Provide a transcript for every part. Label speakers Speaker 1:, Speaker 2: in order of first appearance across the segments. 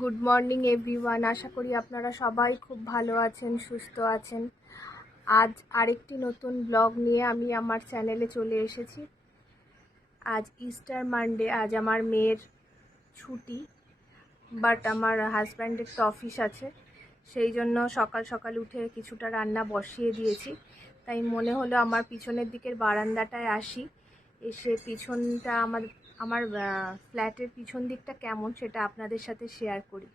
Speaker 1: Good morning everyone আশা করি আপনারা সবাই খুব ভালো আছেন, সুস্থ আছেন। আজ আরেকটি নতুন ব্লগ নিয়ে আমি আমার চ্যানেলে চলে এসেছি। আজ ইস্টার মানডে আজ আমার মেয়ের ছুটি বাট আমার হাজব্যান্ডের তো অফিস আছে। সেই জন্য সকাল সকাল উঠে কিছুটা রান্না বসিয়ে দিয়েছি। তাই মনে হলো আমার পিছনের দিকের বারান্দাটায় আসি। এসে পিছনটা আমার আমার ফ্ল্যাটের পিছন দিকটা কেমন সেটা আপনাদের সাথে শেয়ার করি।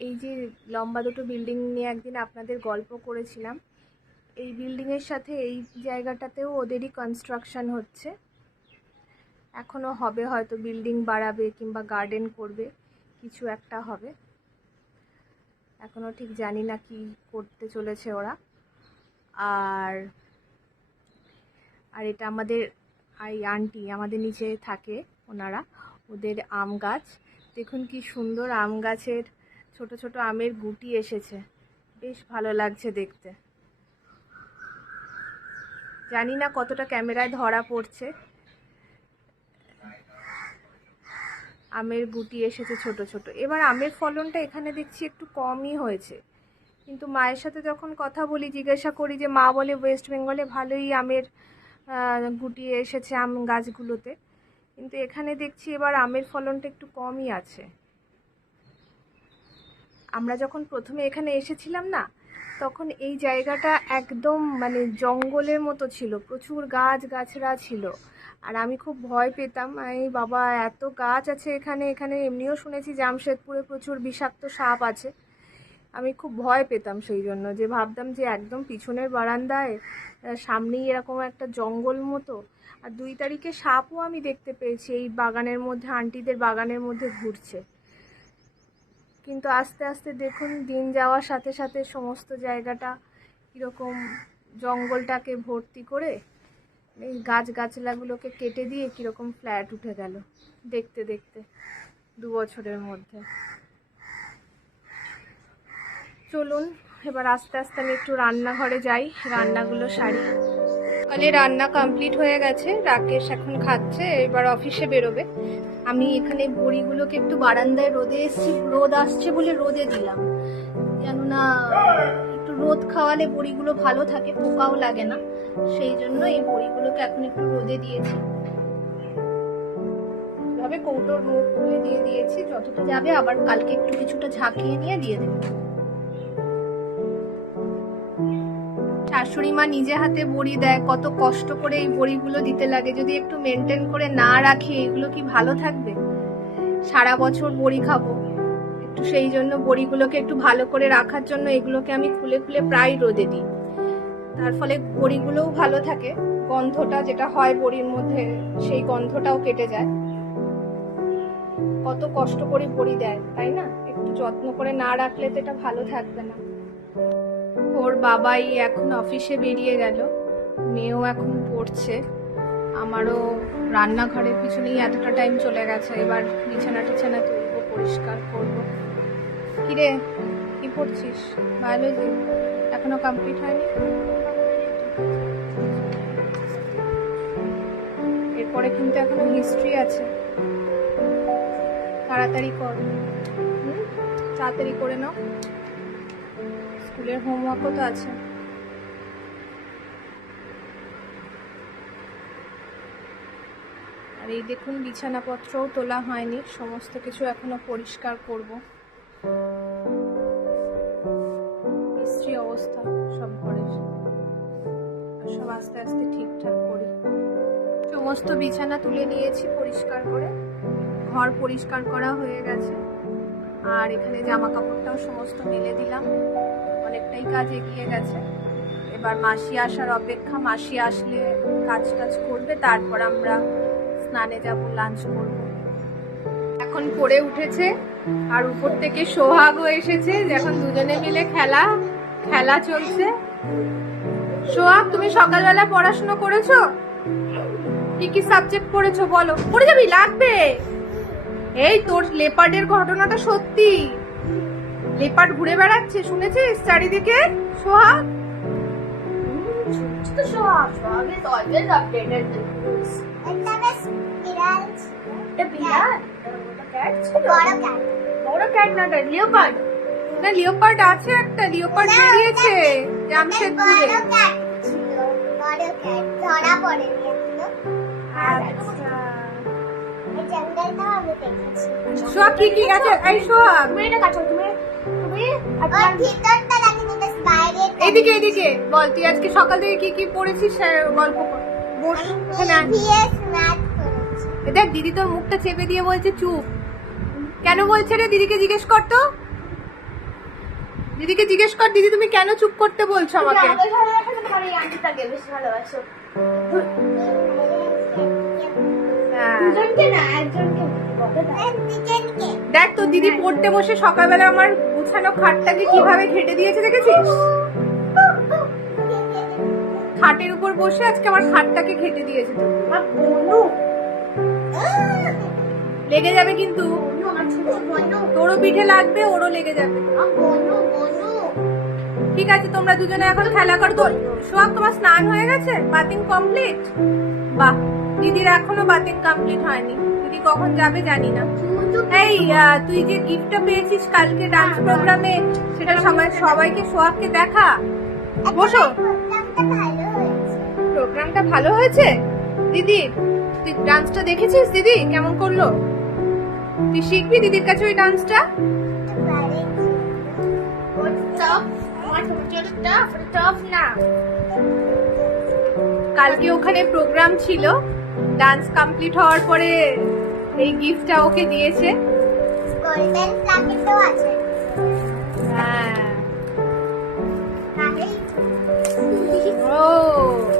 Speaker 1: এই যে লম্বা দুটো বিল্ডিং নিয়ে একদিন আপনাদের গল্প করেছিলাম। এই বিল্ডিংয়ের সাথে এই জায়গাটাতেও ওদেরই কনস্ট্রাকশন হচ্ছে। এখনও হবে হয়তো বিল্ডিং বাড়াবে কিংবা গার্ডেন করবে, কিছু একটা হবে। এখনও ঠিক জানি না কি করতে চলেছে ওরা। আর আর এটা আমাদের এই আন্টি আমাদের নিচে থাকে ওনারা, ওদের আম গাছ। দেখুন কি সুন্দর আম গাছের ছোট ছোট আমের গুটি এসেছে। বেশ ভালো লাগছে দেখতে। জানি না কতটা ক্যামেরায় ধরা পড়ছে। আমের গুটি এসেছে ছোট ছোট। এবার আমের ফলনটা এখানে দেখছি একটু কমই হয়েছে। কিন্তু মায়ের সাথে যখন কথা বলি, জিজ্ঞাসা করি যে, মা বলে ওয়েস্ট বেঙ্গলে ভালোই আমের গুটিয়ে এসেছে আম গাছগুলোতে। কিন্তু এখানে দেখছি এবার আমের ফলনটা একটু কমই আছে। আমরা যখন প্রথমে এখানে এসেছিলাম না, তখন এই জায়গাটা একদম মানে জঙ্গলের মতো ছিল, প্রচুর গাছ গাছরা ছিল। আর আমি খুব ভয় পেতাম এই বাবা, এত গাছ আছে এখানে এখানে। এমনিও শুনেছি জামশেদপুরে প্রচুর বিষাক্ত সাপ আছে। আমি খুব ভয় পেতাম সেই জন্য যে ভাবতাম যে একদম পিছনের বারান্দায় সামনেই এরকম একটা জঙ্গল মতো। আর দুই তারিখে সাপও আমি দেখতে পেয়েছি, এই বাগানের মধ্যে, আন্টিদের বাগানের মধ্যে ঘুরছে। কিন্তু আস্তে আস্তে দেখুন, দিন যাওয়ার সাথে সাথে সমস্ত জায়গাটা কীরকম জঙ্গলটাকে ভর্তি করে এই গাছ গাছলাগুলোকে কেটে দিয়ে কীরকম ফ্ল্যাট উঠে গেল, দেখতে দেখতে দু বছরের মধ্যে। চলুন, এবার আস্তে আস্তে আমি একটু রান্নাঘরে যাই। রান্নাগুলো সারি। সকালে রান্না কমপ্লিট হয়ে গেছে, রাকেশ এখন খাচ্ছে, এবার অফিসে বেরোবে। আমি এখানে বড়িগুলোকে একটু বারান্দায় রোদে এসেছি, রোদ আসছে বলে রোদে দিলাম। কেননা, একটু রোদ খাওয়ালে বড়িগুলো ভালো থাকে, পোকাও লাগে না। সেই জন্য এই বড়িগুলোকে এখন একটু রোদে দিয়েছি। এভাবে কৌটোর মুখ খুলে দিয়ে দিয়েছি, যতটা যাবে আবার কালকে একটু কিছুটা ঝাঁকিয়ে নিয়ে দিয়ে দেবো। শাশুড়ি মা নিজে হাতে বড়ি দেয়, কত কষ্ট করে এই বড়িগুলো দিতে লাগে। যদি একটু মেনটেন করে না রাখি, এগুলো কি ভালো থাকবে? সারা বছর বড়ি খাব। একটু সেই জন্য বড়িগুলোকে একটু ভালো করে রাখার জন্য এগুলোকে আমি খুলে খুলে প্রায় রোদে দিই। তার ফলে বড়িগুলোও ভালো থাকে। গন্ধটা যেটা হয় বড়ির মধ্যে, সেই গন্ধটাও কেটে যায়। কত কষ্ট করে বড়ি দেয়, তাই না? একটু যত্ন করে না রাখলে তো এটা ভালো থাকবে না। ওর বাবাই এখন অফিসে বেরিয়ে গেল। মেয়েও এখন পড়ছে। আমারও রান্নাঘরের পিছনেই এতটা টাইম চলে গেছে। এবার বিছানা টিছানা তুলবো, পরিষ্কার করব। কিরে, কি পড়ছিস? বায়োলজি এখনও কমপ্লিট হয়নি? এরপরে কিন্তু এখনও হিস্ট্রি আছে। তাড়াতাড়ি কর। তাড়াতাড়ি করে নাও। স্কুলের হোমওয়ার্কও তো আছে। আর এই দেখুন, বিছানাপত্রও তোলা হয়নি। সমস্ত কিছু এখনও পরিষ্কার করব। বিশ্রী অবস্থা সব ঘরের। সব আস্তে আস্তে ঠিকঠাক করি। সমস্ত বিছানা তুলে নিয়েছি পরিষ্কার করে। ঘর পরিষ্কার করা হয়ে গেছে। আর এখানে জামা কাপড়টাও সমস্ত মেলে দিলাম। অনেকটাই কাজ এগিয়ে গেছে। এবার মাসি আসার অপেক্ষা, মাসি আসলে কাজ টাজ করবে, তারপর আমরা স্নানে যাব লাঞ্চ করব। এখন পড়ে উঠেছে, আর উপর থেকে সোহাগও এসেছে এখন দুজনে মিলে খেলা খেলা চলছে। সোহাগ, তুমি সকালবেলা পড়াশোনা করেছ? কি কি সাবজেক্ট পড়েছো বলো? পড়ে যাবি, লাগবে। এই তোর লেপার্ডের ঘটনাটা সত্যি। লেপার্ড ঘুরে বেড়াচ্ছে শুনেছিস চারিদিকে? সোহাগ.
Speaker 2: একটা বেশ বিড়াল
Speaker 3: বিড়াল? ছিল?
Speaker 2: বড়
Speaker 3: বড় ক্যাট না ক্যাট লিওপার্ড
Speaker 1: না লিওপার্ড আছে একটা লিওপার্ড বেরিয়েছে জামশেদপুরে
Speaker 2: বড় cat ছিল বড় cat ধরা পড়েনি এখনও।
Speaker 1: আচ্ছা। সোহাগ কি কি আছে? এই সোহাগ।
Speaker 3: তুমি এটা কাটো তুমি
Speaker 1: এদিকে এদিকে। বল তুই আজকে সকাল থেকে কি কি পড়েছিস? গল্প দেখ দিদি তোর মুখটা চেপে দিয়ে বলছে চুপ। কেন বলছে রে? দিদিকে জিজ্ঞেস কর তো। দিদিকে জিজ্ঞেস কর দিদি তুমি কেন চুপ করতে বলছো আমাকে? হ্যাঁ। দেখ তো দিদি পড়তে বসে সকালবেলা আমার গুছানো খাটটাকে কীভাবে ঘেটে দিয়েছে দেখেছিস? খাটের উপর বসে আজকে আমার খাটটাকে ঘেটে দিয়েছে তো। লেগে যাবে কিন্তু। তোরও পিঠে লাগবে ওরও লেগে যাবে। ঠিক আছে তোমরা দুজনে এখন খেলা করো তো সোহাগ তোমার স্নান হয়ে গেছে? বাতিং কমপ্লিট বাহ দিদির এখনও বাতিং কমপ্লিট হয়নি। দিদি কখন যাবে জানি না। এই তুই যে গিফটটা পেয়েছিস কালকে ডান্স প্রোগ্রামে সেটা সবাই সবাইকে সোহাগকে দেখা। বসো।
Speaker 2: প্রোগ্রামটা ভালো হয়েছে?
Speaker 1: দিদি, তুই ডান্সটা দেখেছিস দিদি? কেমন করল? তুই শিখবি দিদির কাছে ওই ডান্সটা কালকে ওখানে প্রোগ্রাম ছিল। ডান্স কমপ্লিট হওয়ার পরে এই গিফটটা ওকে দিয়েছে?
Speaker 2: গোল্ডেন প্ল্যাকেটও আছে।
Speaker 1: হ্যাঁ। ও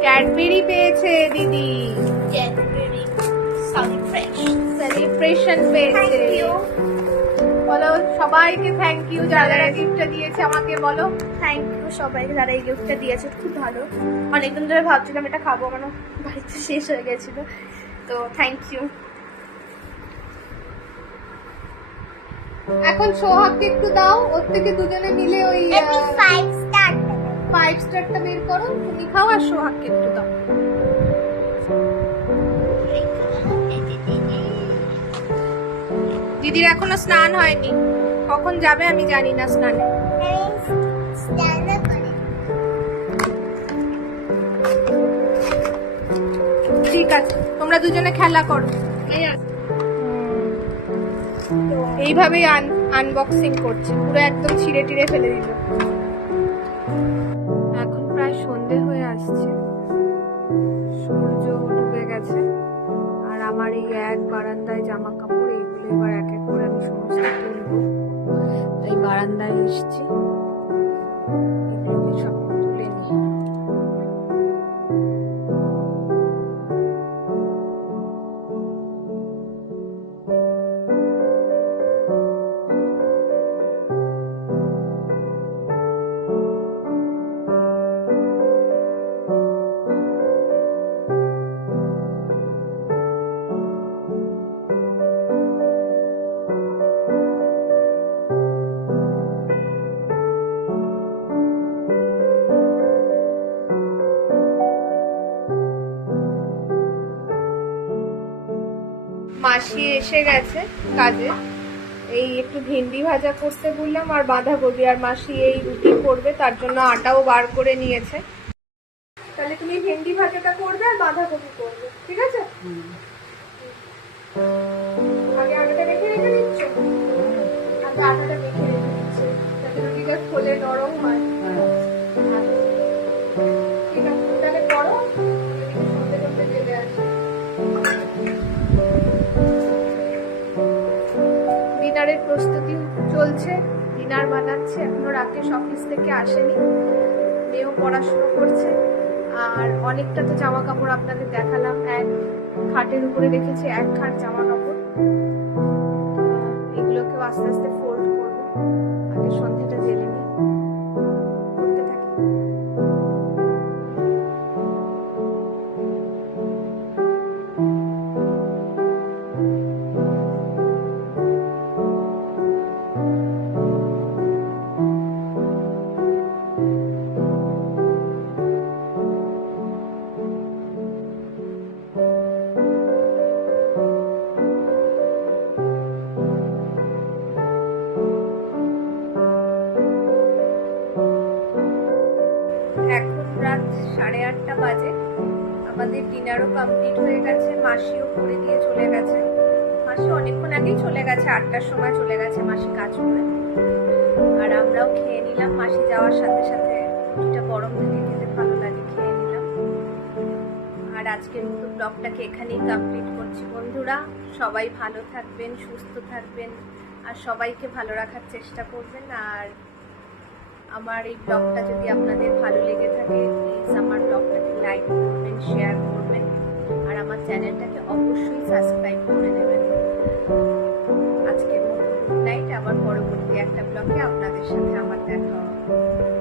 Speaker 1: ক্যাডবেরি পেয়েছে দিদি।
Speaker 3: ক্যাডবেরি
Speaker 1: সেলিব্রেশন পেয়েছে। বলো সবাইকে থ্যাংক ইউ যারা যারা গিফটটা দিয়েছে আমাকে বলো।
Speaker 3: থ্যাংক ইউ সবাইকে যারা এই গিফটটা দিয়েছে খুব ভালো। অনেকদিন ধরে ভাবছিলাম এটা খাব আমার বাড়িতে শেষ হয়ে গেছিল। তো থ্যাংক ইউ
Speaker 1: এখন সোহাগকে একটু দাও ওর থেকে দুজনে মিলে ওই
Speaker 2: ফাইভ স্টার
Speaker 1: ফাইভ স্টারটা বের করো তুমি খাও আর সোহাগকে একটু দাও। দিদির এখনও স্নান হয়নি। কখন যাবে আমি জানি না স্নানে। ঠিক আছে তোমরা দুজনে খেলা করো। এইভাবেই আন আনবক্সিং করছে। পুরো একদম ছিঁড়ে টিড়ে ফেলে দিল। এখন প্রায় সন্ধে হয়ে আসছে। সূর্য ডুবে গেছে। আর আমার এই এক বারান্দায় জামা কাপড় এইগুলো এবার এক এক করে আমি সমস্ত তুলব। তাই বারান্দায় এসছি। এসে গেছে কাজে। এই একটু ভেন্ডি ভাজা করতে বললাম, আর বাঁধাকপি। আর মাসি এই রুটি করবে, তার জন্য আটাও বার করে নিয়েছে। তাহলে তুমি ভেন্ডি ভাজাটা করবে আর বাঁধাকপি করবে, ঠিক আছে? আগে আটাটা রেখে রেখে দিচ্ছ? আগে আটাটা রেখে রেখে দিচ্ছে, যাতে রুটিটা খোলে নরম হয়। প্রস্তুতি চলছে, ডিনার বানাচ্ছে, এখনও রাকেশ অফিস থেকে আসেনি, মেয়েও পড়াশুনো করছে, আর অনেকটা তো জামা কাপড় আপনাদের দেখালাম, এক খাটের উপরে রেখেছি এক খাট জামা কাপড় এগুলোকেও আস্তে আস্তে ফোল্ড করব। আগে সন্ধ্যাটা জেলে ডিনারও কমপ্লিট হয়ে গেছে, মাসিও করে দিয়ে চলে গেছে। মাসি অনেকক্ষণ আগেই চলে গেছে, আটটার সময় চলে গেছে মাসি কাজ করে। আর আমরাও খেয়ে নিলাম, মাসি যাওয়ার সাথে সাথে রুটিটা গরম থেকে খেতে ভালো লাগে খেয়ে নিলাম। আর আজকের মতো ব্লগটাকে এখানেই কমপ্লিট করছি। বন্ধুরা, সবাই ভালো থাকবেন, সুস্থ থাকবেন, আর সবাইকে ভালো রাখার চেষ্টা করবেন। আর আমার এই ব্লগটা যদি আপনাদের ভালো লেগে থাকে প্লিজ আমার ব্লগটাকে লাইক করবেন শেয়ার করবেন। আমার চ্যানেলটাকে অবশ্যই সাবস্ক্রাইব করে দেবেন আজকের মতো গুড নাইট আবার পরবর্তী একটা ব্লগে আপনাদের সাথে আমার দেখা হবে।